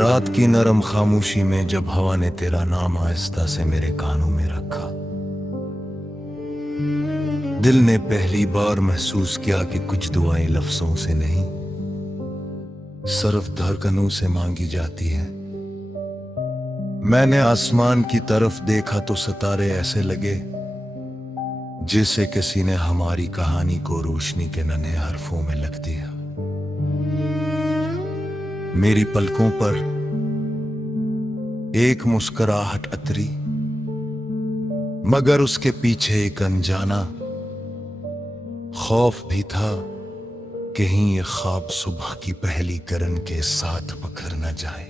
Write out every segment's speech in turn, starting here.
रात की नरम खामोशी में जब हवा ने तेरा नाम आहिस्ता से मेरे कानों में रखा, दिल ने पहली बार महसूस किया कि कुछ दुआएं लफ्जों से नहीं, सिर्फ धड़कनों से मांगी जाती है। मैंने आसमान की तरफ देखा तो सितारे ऐसे लगे जैसे किसी ने हमारी कहानी को रोशनी के नन्हे हरफों में लिख दिया। मेरी पलकों पर एक मुस्कुराहट अतरी, मगर उसके पीछे एक अनजाना खौफ भी था, कहीं ये ख्वाब सुबह की पहली किरण के साथ बिखर न जाए।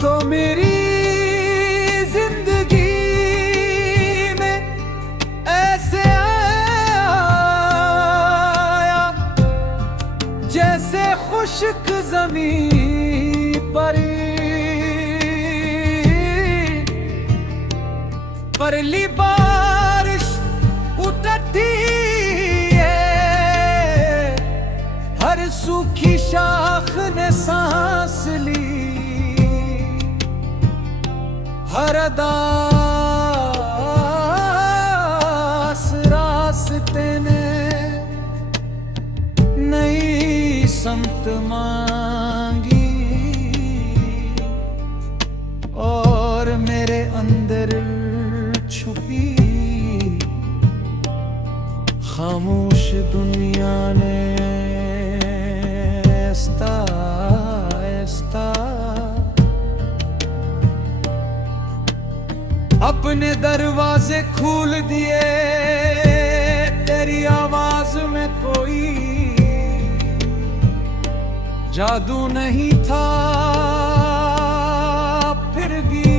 तो मेरी जिंदगी में ऐसे आया जैसे खुश्क ज़मीं पर परली बारिश उतरती है, हर सूखी शाख ने सांस ली, हर दास रास्ते ने नई संत मांगी, और मेरे अंदर छुपी खामोश दुनिया ने आहिस्ता आहिस्ता अपने दरवाजे खोल दिए। तेरी आवाज में कोई जादू नहीं था, फिर भी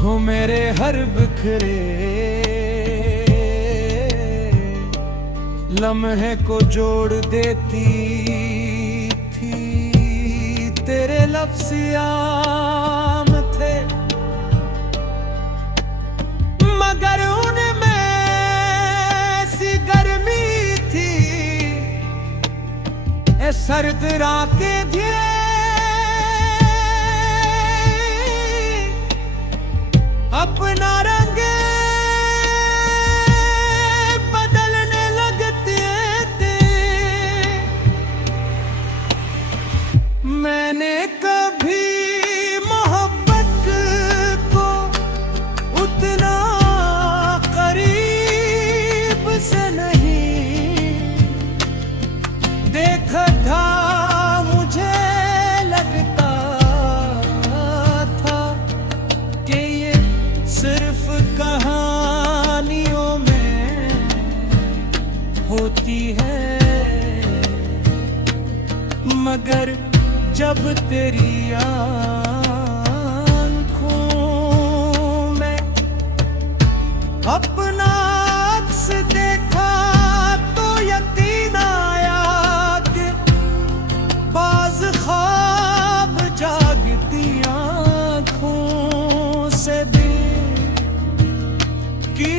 हो मेरे हर बिखरे लम्हे को जोड़ देती थी। तेरे लफ्ज़ आम थे, मगर उनमें ऐसी गर्मी थी, ए सर्द रातें थे अपना रंग बदलने लगते थे। मैंने कभी मोहब्बत को उतना करीब से नहीं देखा था। मुझे लगता था कि ये सिर्फ कहानियों में होती है, मगर जब तेरी आँखों में अपना अक्स देखा तो यकीन आया कि बाज ख्वाब जागती आँखों से भी की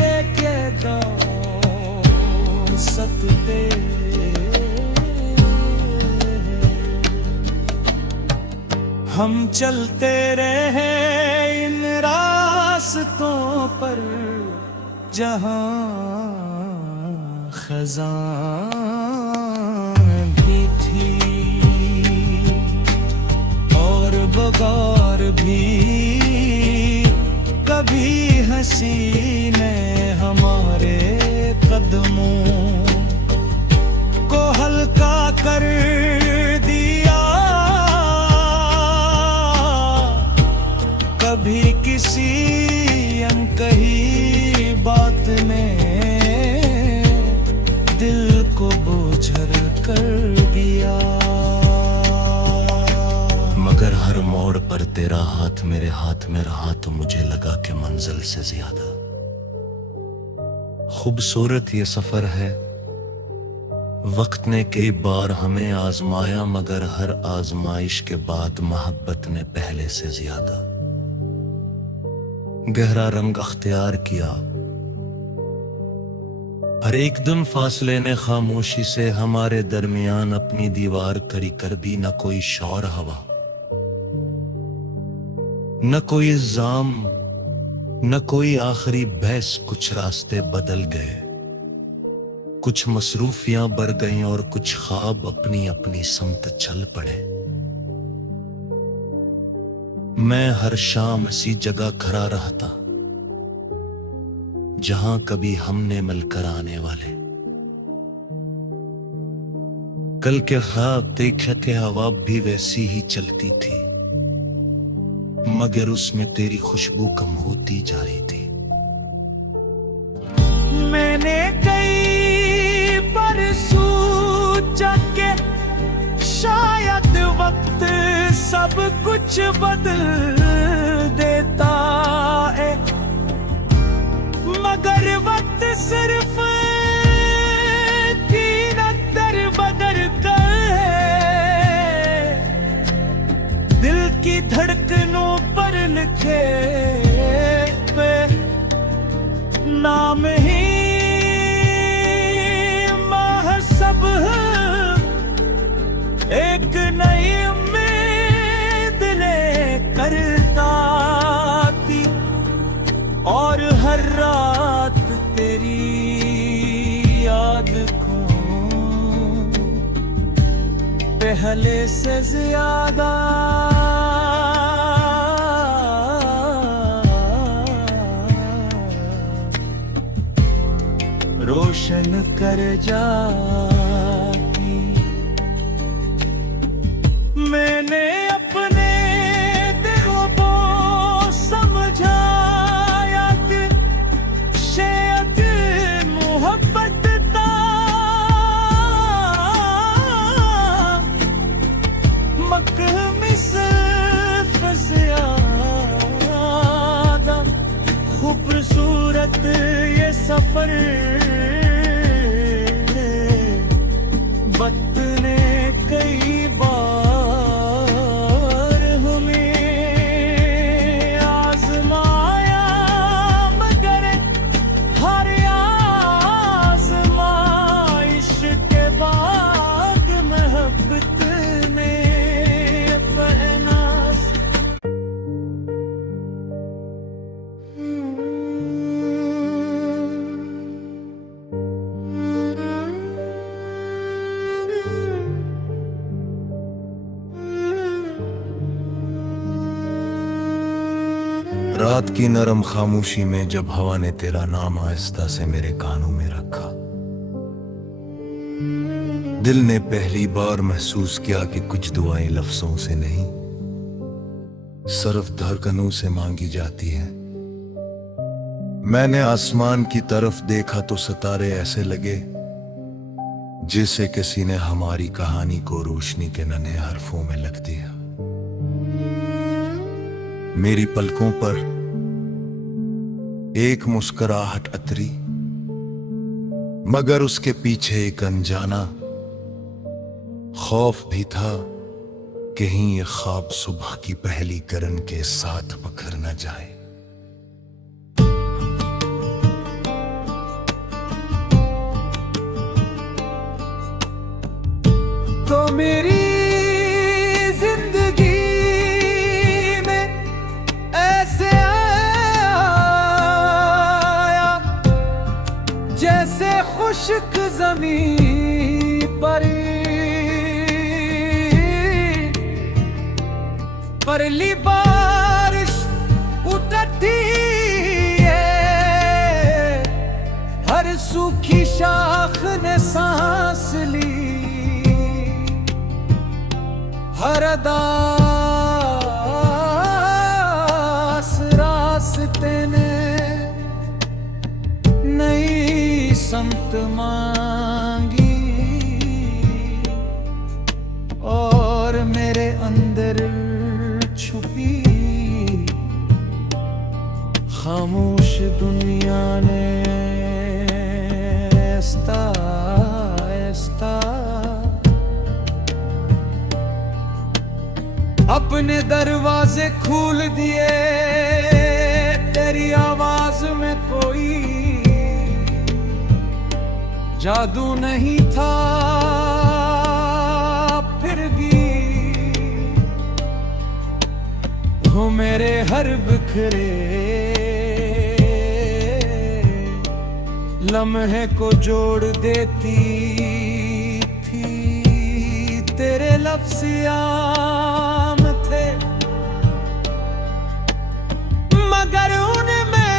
देखेगा सकते। हम चलते रहे इन रास्तों पर जहां खज़ां भी थी और बगार भी, कभी हंसी ने हमारे कदमों को हल्का कर दिया, कभी किसी अनकही बात ने दिल को बोझल कर दिया। मगर हर मोड़ पर तेरा हाथ मेरे हाथ में रहा तो मुझे लगा कि मंजिल से ज्यादा खूबसूरत ये सफर है। वक्त ने कई बार हमें आजमाया, मगर हर आजमाइश के बाद मोहब्बत ने पहले से ज्यादा। गहरा रंग अख्तियार किया। हर एक दम फासले ने खामोशी से हमारे दरमियान अपनी दीवार खड़ी कर दी। न कोई शौर हवा, न कोई इल्जाम, न कोई आखिरी बहस। कुछ रास्ते बदल गए, कुछ मसरूफियां बढ़ गईं और कुछ ख्वाब अपनी अपनी समत चल पड़े। मैं हर शाम इसी जगह खड़ा रहता जहां कभी हमने मिलकर आने वाले। कल के ख्वाब देखे के हवा भी वैसी ही चलती थी, मगर उसमें तेरी खुशबू कम होती जा रही थी। मैंने कई बार सोचा के शायद वक्त सब कुछ बदल देता है, मगर वक्त सिर्फ तीन अत्तर बदल कर है। दिल की धड़कनों पर लिखे पे नाम ही सब एक नई उम्मीद लेकर आती, और हर रात तेरी याद को पहले से ज्यादा रोशन कर जाती। मैंने अपने दिलों को समझाया कि शायद मोहब्बत था मकहमी सिर्फ ज्यादा खूबसूरत ये सफर। वक्त ने कई बार हमें आजमाया, मगर हर आजमाइश के बाद मोहब्बत ने पहना। रात की नरम खामोशी में जब हवा ने तेरा नाम आहिस्ता से मेरे कानों में रखा, दिल ने पहली बार महसूस किया कि कुछ दुआएं लफ्जों से नहीं, सिर्फ धड़कनों से मांगी जाती है। मैंने आसमान की तरफ देखा तो सितारे ऐसे लगे जैसे किसी ने हमारी कहानी को रोशनी के नन्हे हरफों में लिख दिया। मेरी पलकों पर एक मुस्कुराहट अतरी, मगर उसके पीछे एक अनजाना खौफ भी था, कहीं ये ख्वाब सुबह की पहली किरण के साथ बिखर न जाए। तो मेरी जिंदगी में ऐसे आया जैसे खुश्क ज़मीं पर परली बारिश उतरती है। हर सूखी शाख ने सांस ली, हर अदास रास्ते ने नई संत मांगी, और मेरे अंदर छुपी खामोश दुनिया ने आहिस्ता आहिस्ता अपने दरवाजे खोल दिए। तेरी जादू नहीं था फिर भी हो मेरे हर बिखरे लम्हे को जोड़ देती थी। तेरे लफ्ज़ आम थे मगर उनमें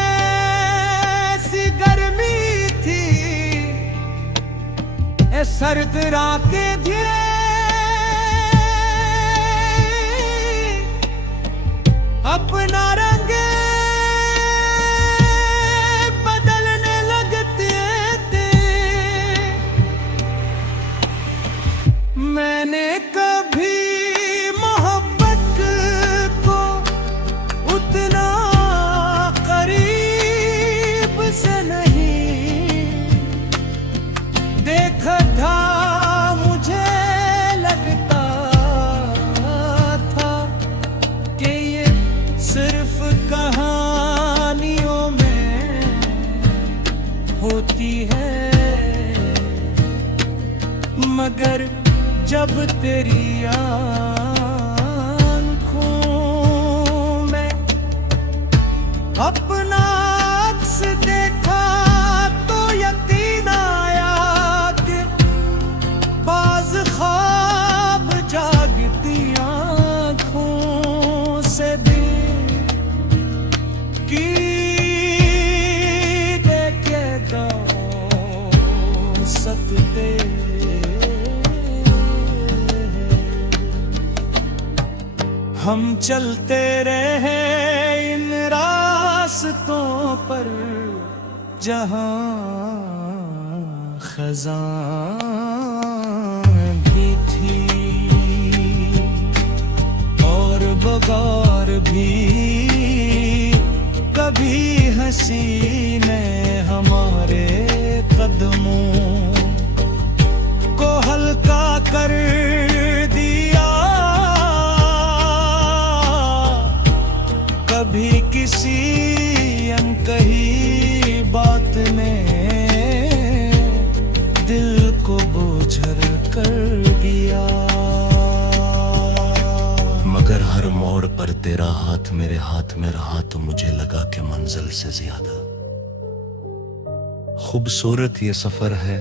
ऐसी गर्मी थी। ए सर्द रातें धीरे अपना रंग बदलने लगते थे। मैंने कभी मोहब्बत को उतना करीब से नहीं देखा था। मुझे लगता था कि ये सिर्फ कहानियों में होती है, मगर जब तेरी आँखों में अपना अक्स देखा तो यकीन आया कि बाज ख्वाब जागती आँखों से भी की देखे दो सकते। हम चलते रहे इन रास्तों पर जहां खज़ां भी थी और बगार भी। कभी हंसी ने हमारे कदमों को हल्का कर दिया, कभी किसी अनकही बात ने दिल को बोझल कर दिया। मगर हर मोड़ पर तेरा हाथ मेरे हाथ में रहा तो मुझे लगा कि मंजिल से ज्यादा खूबसूरत ये सफर है।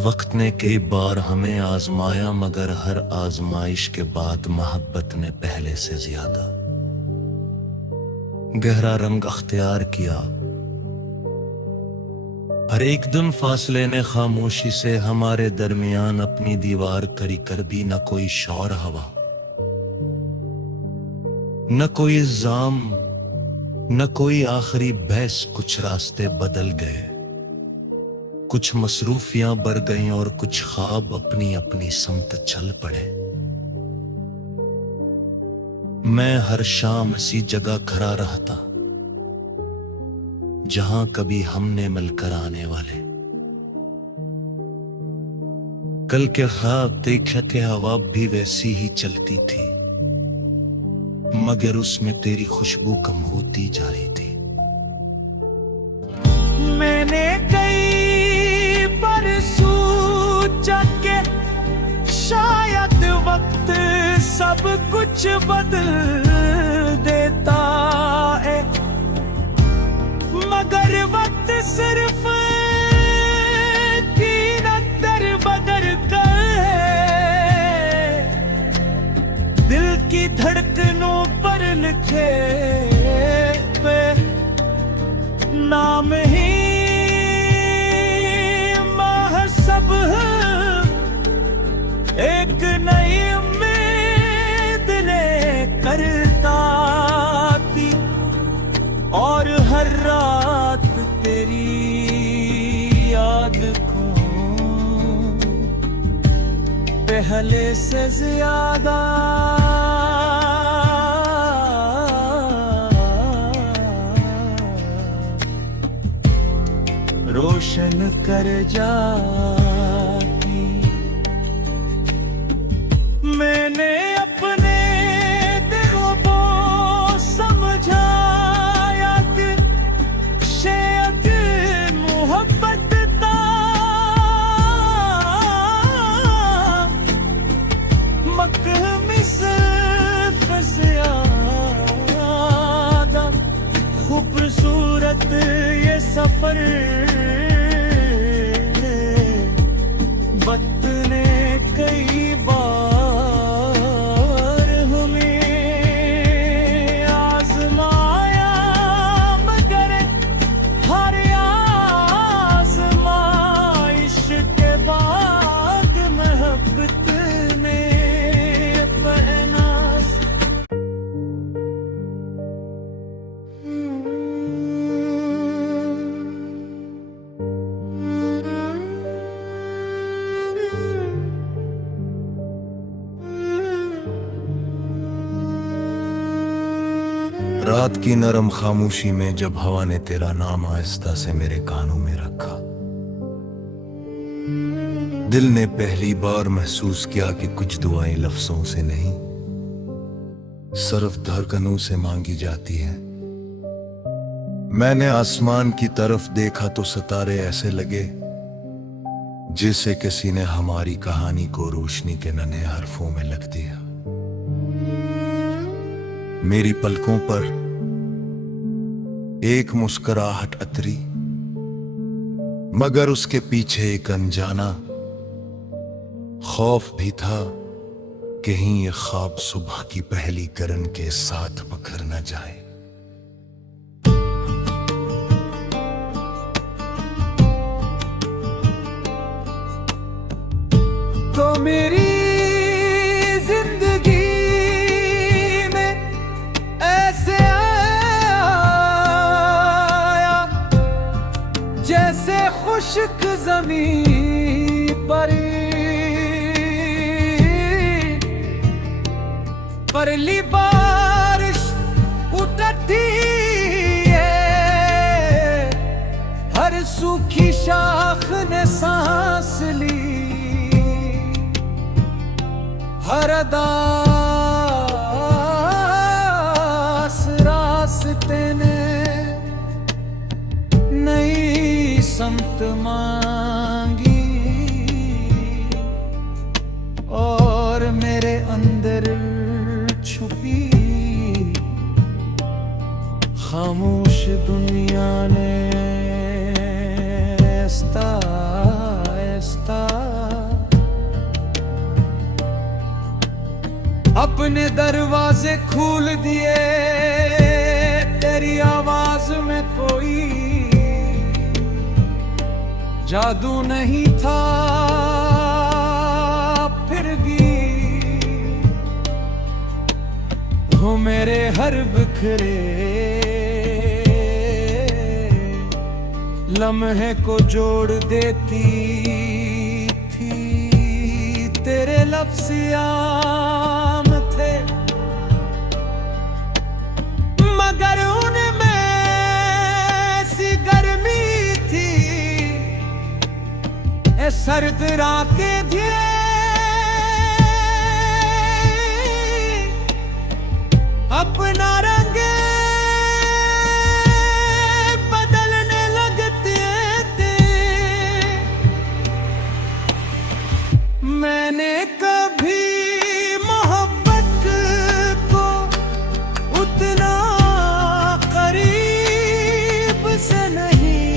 वक्त ने कई बार हमें आजमाया मगर हर आजमाइश के बाद मोहब्बत ने पहले से ज्यादा गहरा रंग अख्तियार किया। हर एक दिन फासले ने खामोशी से हमारे दरमियान अपनी दीवार खड़ी कर दी। न कोई शौर हवा न कोई इल्जाम न कोई आखिरी बहस। कुछ रास्ते बदल गए, कुछ मसरूफियां बढ़ गईं और कुछ ख्वाब अपनी अपनी समत चल पड़े। मैं हर शाम इसी जगह खड़ा रहता जहां कभी हमने मिलकर आने वाले। कल के ख्वाब देखे के हवा भी वैसी ही चलती थी मगर उसमें तेरी खुशबू कम होती जा रही थी। मैंने कई बार सोचा कि शायद वक्त सब कुछ बदल देता है, मगर वक्त सिर्फ तीन अत्तर बदल कर है। दिल की धड़कनों पर लिखे पे नाम ही सब एक नई उम्मीद ले करता थी और हर रात तेरी याद को पहले से ज्यादा रोशन कर जाती। मैंने अपने दिलों को समझाया कि शायद मोहब्बत था खूबसूरत ये सफर वक्त ने कई बार हमें आजमाया, मगर हर आजमाइश के बाद मोहब्बत ने पहना। रात की नरम खामोशी में जब हवा ने तेरा नाम आहिस्ता से मेरे कानों में रखा, दिल ने पहली बार महसूस किया कि कुछ दुआएं लफ्जों से नहीं, सिर्फ धड़कनों से मांगी जाती है। मैंने आसमान की तरफ देखा तो सितारे ऐसे लगे जैसे किसी ने हमारी कहानी को रोशनी के नन्हे हरफों में लिख दिया। मेरी पलकों पर एक मुस्कुराहट अतरी, मगर उसके पीछे एक अनजाना खौफ भी था, कहीं ये ख्वाब सुबह की पहली किरण के साथ बिखर न जाए। तो मेरी जिंदगी में ऐसे आया जैसे खुश्क ज़मीं पर परली बारिश उतरती है, हर सूखी शाख ने सांस ली, हर अदास रास्ते ने नई संत मांगी, और मेरे अंदर छुपी खामोश दुनिया ने आहिस्ता आहिस्ता अपने दरवाजे खोल दिए। तेरी आवाज में कोई जादू नहीं था, फिर भी हो मेरे हर बिखरे लम्हे को जोड़ देती थी। तेरे लफ्ज़ आम थे, मगर उनमें ऐसी गर्मी थी, ए सर्द रातें धीरे अपना रंग बदलने लगते थे। मैंने कभी मोहब्बत को उतना करीब से नहीं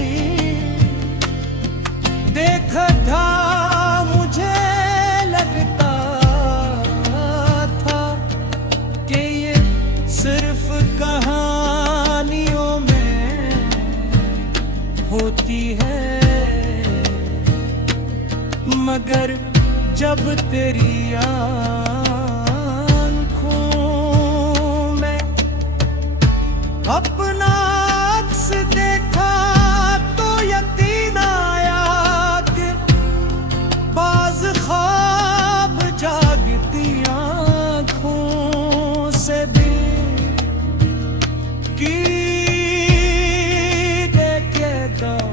देखा था, मुझे लगता था कि ये सिर्फ कहानियों में होती है, मगर जब तेरी आँखों में अपना अक्स देखा तो यकीन आया कि बाज ख्वाब जागती आँखों से भी की देखे दोस्त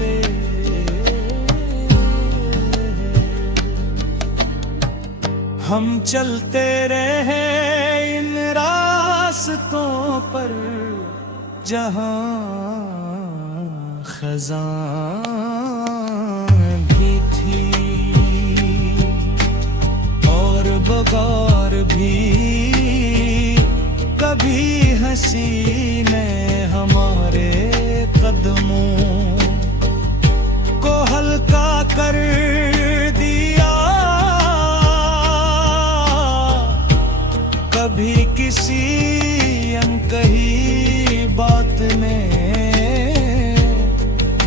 पे। हम चलते रहे इन रास्तों पर जहां खज़ां भी थी और बगार भी कभी है हंसी ने हमारे कदमों को हल्का कर दिया। कभी किसी अनकही बात ने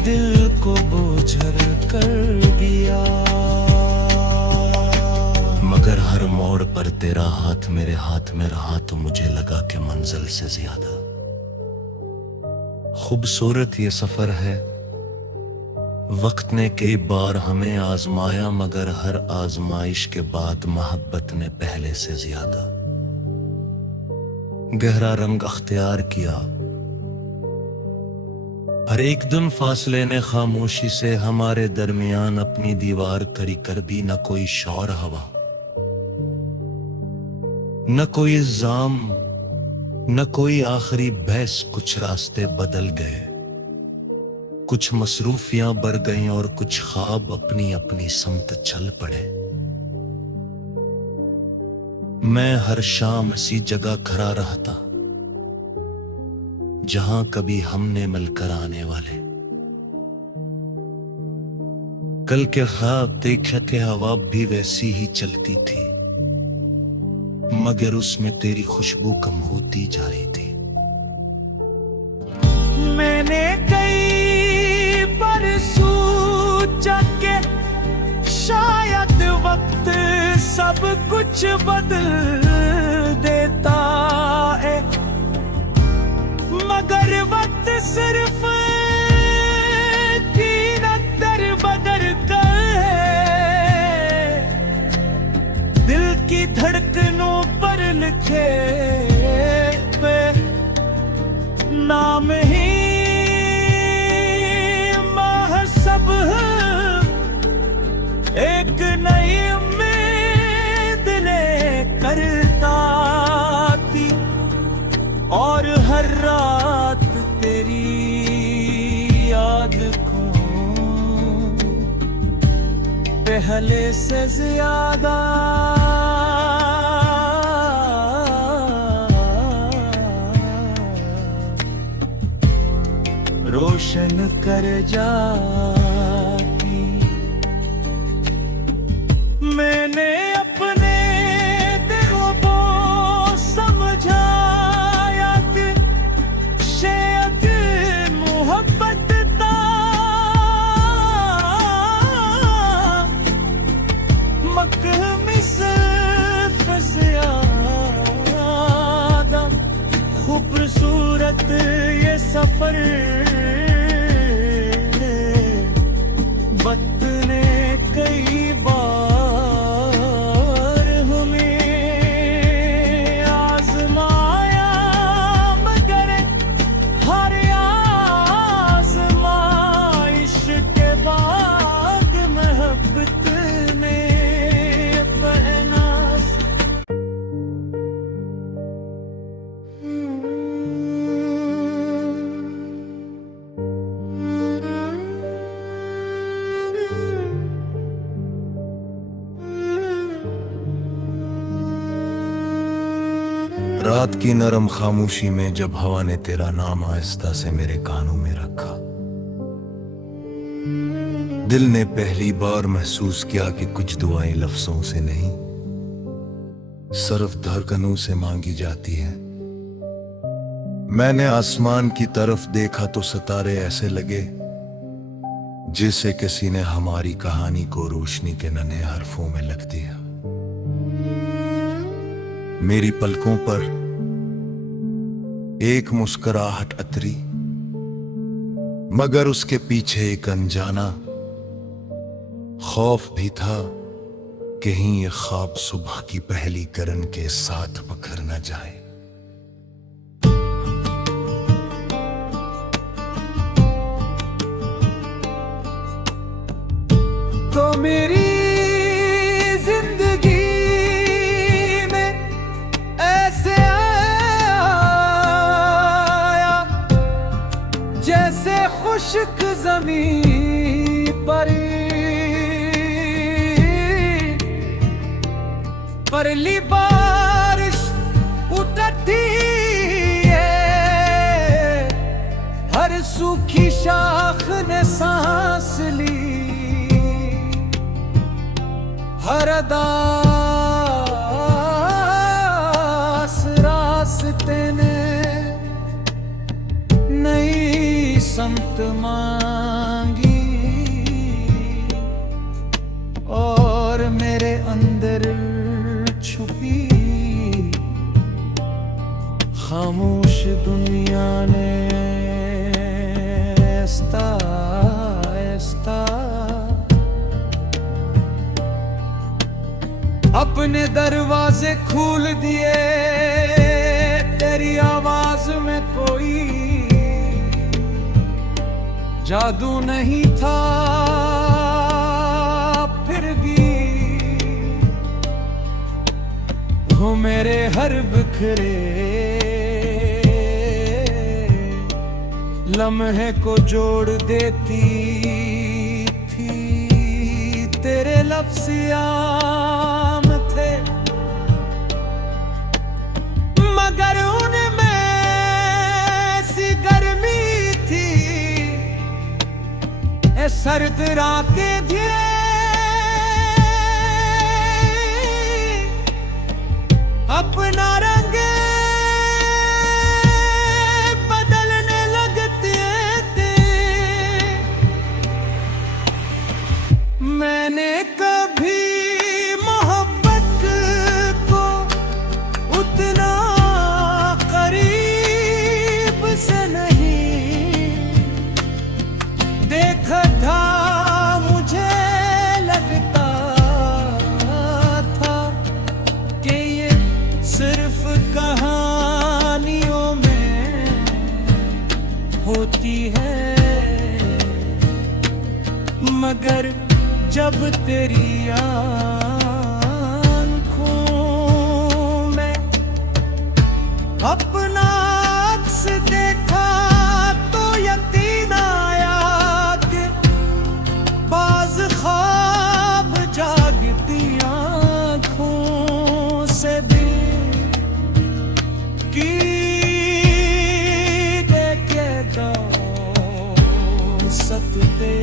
दिल को बोझल कर दिया। मगर हर मोड़ पर तेरा हाथ मेरे हाथ में रहा तो मुझे लगा कि मंजिल से ज्यादा खूबसूरत ये सफर है। वक्त ने कई बार हमें आजमाया मगर हर आजमाइश के बाद मोहब्बत ने पहले से ज्यादा गहरा रंग अख्तियार किया। हर एक दिन फासले ने खामोशी से हमारे दरमियान अपनी दीवार खड़ी कर दी। न कोई शौर हवा, न कोई इल्जाम, न कोई आखिरी बहस। कुछ रास्ते बदल गए, कुछ मसरूफियां बढ़ गईं और कुछ ख्वाब अपनी अपनी समत चल पड़े। मैं हर शाम इसी जगह खड़ा रहता जहां कभी हमने मिलकर आने वाले कल के ख्वाब देखे के हवा भी वैसी ही चलती थी मगर उसमें तेरी खुशबू कम होती जा रही थी। मैंने कई बार सोचा कि शायद वक्त सब कुछ बदल देता है, मगर वक्त सिर्फ दर बदर कर है। दिल की धड़कनों पर लिखे पे नाम ही सब एक नई उम्मीद लेकर आती और हर रात तेरी याद को पहले से ज्यादा रोशन कर जाती। मैंने अपने दिलों को समझाया कि शायद मोहब्बत ता मकमी सिर्फ ज्यादा खूबसूरत ये सफर वक्त ने कई बार हमें आजमाया मगर हर आजमाइश के बाद मोहब्बत ने पहना। रात की नरम खामोशी में जब हवा ने तेरा नाम आहिस्ता से मेरे कानों में रखा, दिल ने पहली बार महसूस किया कि कुछ दुआएं लफ्जों से नहीं सिर्फ धड़कनों से मांगी जाती है। मैंने आसमान की तरफ देखा तो सितारे ऐसे लगे जैसे किसी ने हमारी कहानी को रोशनी के नन्हे हरफों में लिख दिया। मेरी पलकों पर एक मुस्कुराहट अतरी मगर उसके पीछे एक अनजाना खौफ भी था, कहीं ये ख्वाब सुबह की पहली किरण के साथ बिखर न जाए। तो मेरी जिंदगी में ऐसे आया जैसे खुश्क ज़मीं पर ली बारिश उतरती है ली हर दास रास्ते ने नई संत मांगी और मेरे अंदर छुपी खामोश दुनिया ने ऐसा ऐसा अपने दरवाजे खोल दिए। तेरी आवाज में कोई जादू नहीं था फिर भी हो मेरे हर बिखरे लम्हे को जोड़ देती थी। तेरे लफ्ज़ आम थे मगर उनमें ऐसी गर्मी थी। ए सर्द रातें थे अपना रंग बदलने लगते थे। मैंने कभी मोहब्बत को उतना करीब से नहीं देखा था। मुझे लगता था कि ये सिर्फ कहानियों में होती है, मगर जब तेरी आँखों में अपना अक्स देखा तो यकीन आया कि बाज़ ख्वाब जागती आँखों से भी की देखे सकते।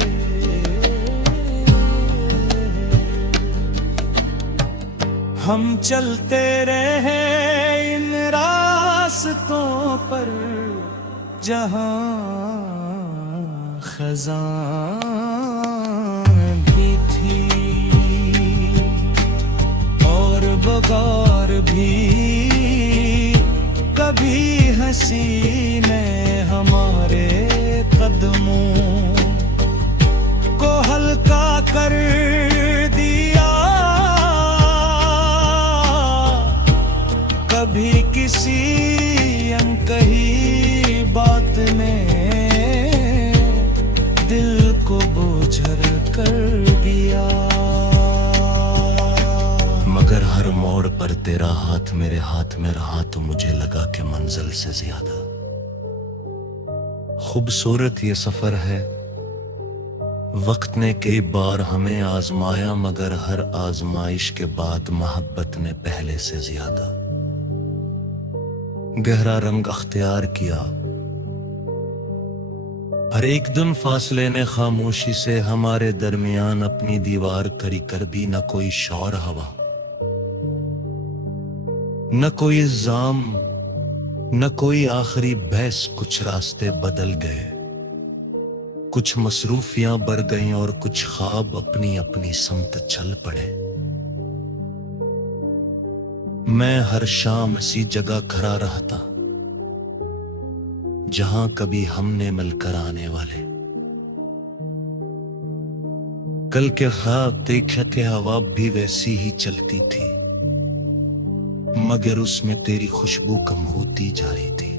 हम चलते रहे इन रास्तों पर जहां खज़ां भी थी और बगार भी। कभी हंसी ने हमारे कदमों को हल्का कर दिया, कभी किसी अनकही बात ने दिल को बोझल कर दिया। मगर हर मोड़ पर तेरा हाथ मेरे हाथ में रहा तो मुझे लगा कि मंजिल से ज्यादा खूबसूरत ये सफर है। वक्त ने कई बार हमें आजमाया मगर हर आजमाइश के बाद मोहब्बत ने पहले से ज्यादा गहरा रंग अख्तियार किया। हर एक दिन फासले ने खामोशी से हमारे दरमियान अपनी दीवार खड़ी कर भी न कोई शौर हवा, न कोई इल्जाम, न कोई आखिरी बहस। कुछ रास्ते बदल गए, कुछ मसरूफियां बढ़ गईं और कुछ ख्वाब अपनी अपनी समत चल पड़े। मैं हर शाम इसी जगह खड़ा रहता जहां कभी हमने मिलकर आने वाले। कल के ख्वाब देखा के हवा भी वैसी ही चलती थी मगर उसमें तेरी खुशबू कम होती जा रही थी।